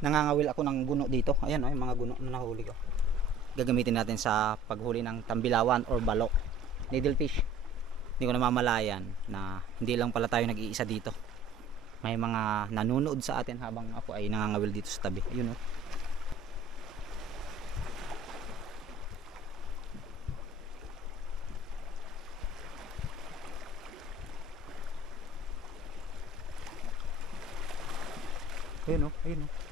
nangangawil ako ng guno dito. Ayan, oh, yung mga guno na nahuli ko. Gagamitin natin sa paghuli ng tambilawan or balo. Needlefish. Hindi ko namamalayan na hindi lang pala tayo nag-iisa dito. May mga nanonood sa atin habang ako ay nangangawil dito sa tabi. Ayun oh. Ayun oh, ayun oh.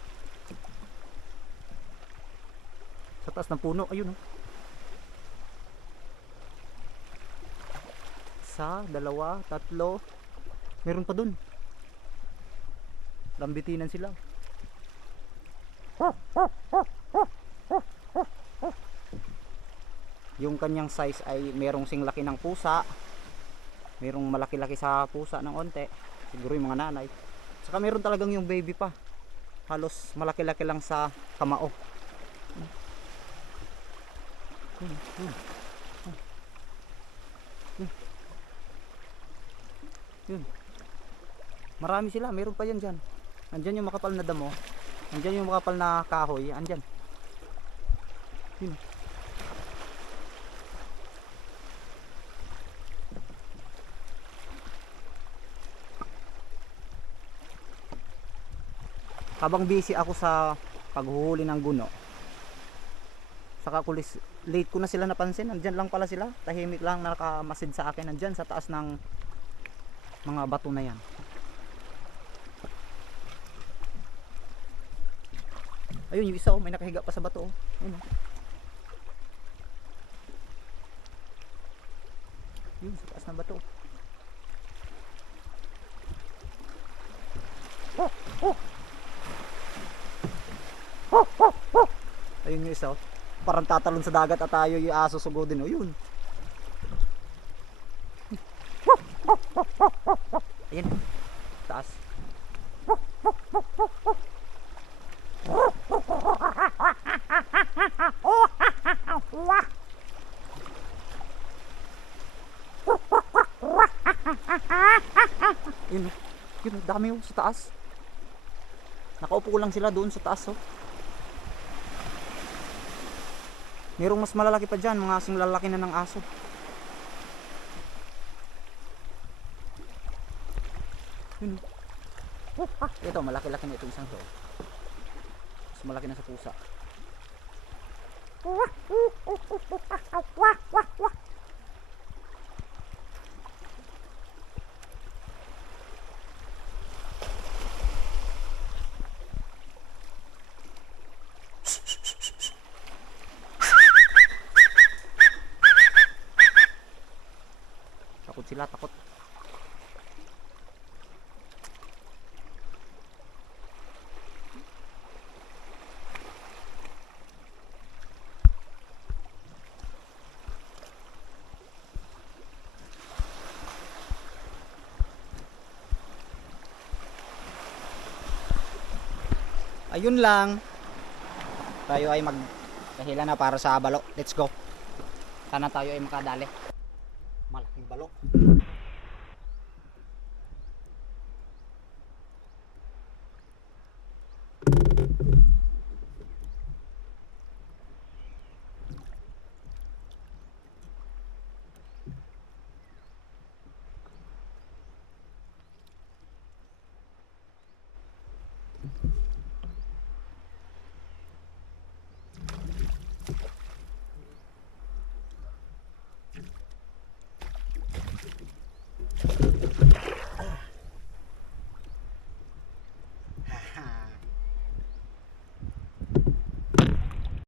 Sa taas ng puno, ayun oh. Isa, dalawa, tatlo. Meron pa dun. Lambitinan sila. Yung kanyang size ay merong sing laki ng pusa. Merong malaki-laki sa pusa ng onte. Siguro yung mga nanay. Saka meron talagang yung baby pa. Halos malaki-laki lang sa kamao. Yun. Marami sila, meron pa yan dyan. Andyan yung makapal na damo. Andyan yung makapal na kahoy. Andyan. Yun. Habang busy ako sa paghuhuli ng guno. Saka kulis, late ko na sila napansin. Andyan lang pala sila. Tahimik lang na nakamasid sa akin. Andyan sa taas ng mga bato na yan. Ayun yung isa oh, may nakahiga pa sa bato oh. Ayun oh. Yun sa taas ng bato. Ayun yung isa oh. Parang tatalon sa dagat at tayo yung aso sugodin oh. Yun. Ayun. Taas. Yun, yun, dami oh, sa taas. Nakaupo lang sila doon sa taas oh. Merong mas malalaki pa dyan, mga asing lalaki na ng aso. Yun. Ito, malaki-laki na itong isang to. Mas malaki na sa pusa. Takot sila, takot. Ayun lang. Tayo ay magkahila na para sa balo. Let's go. Sana tayo ay makadali. Balo.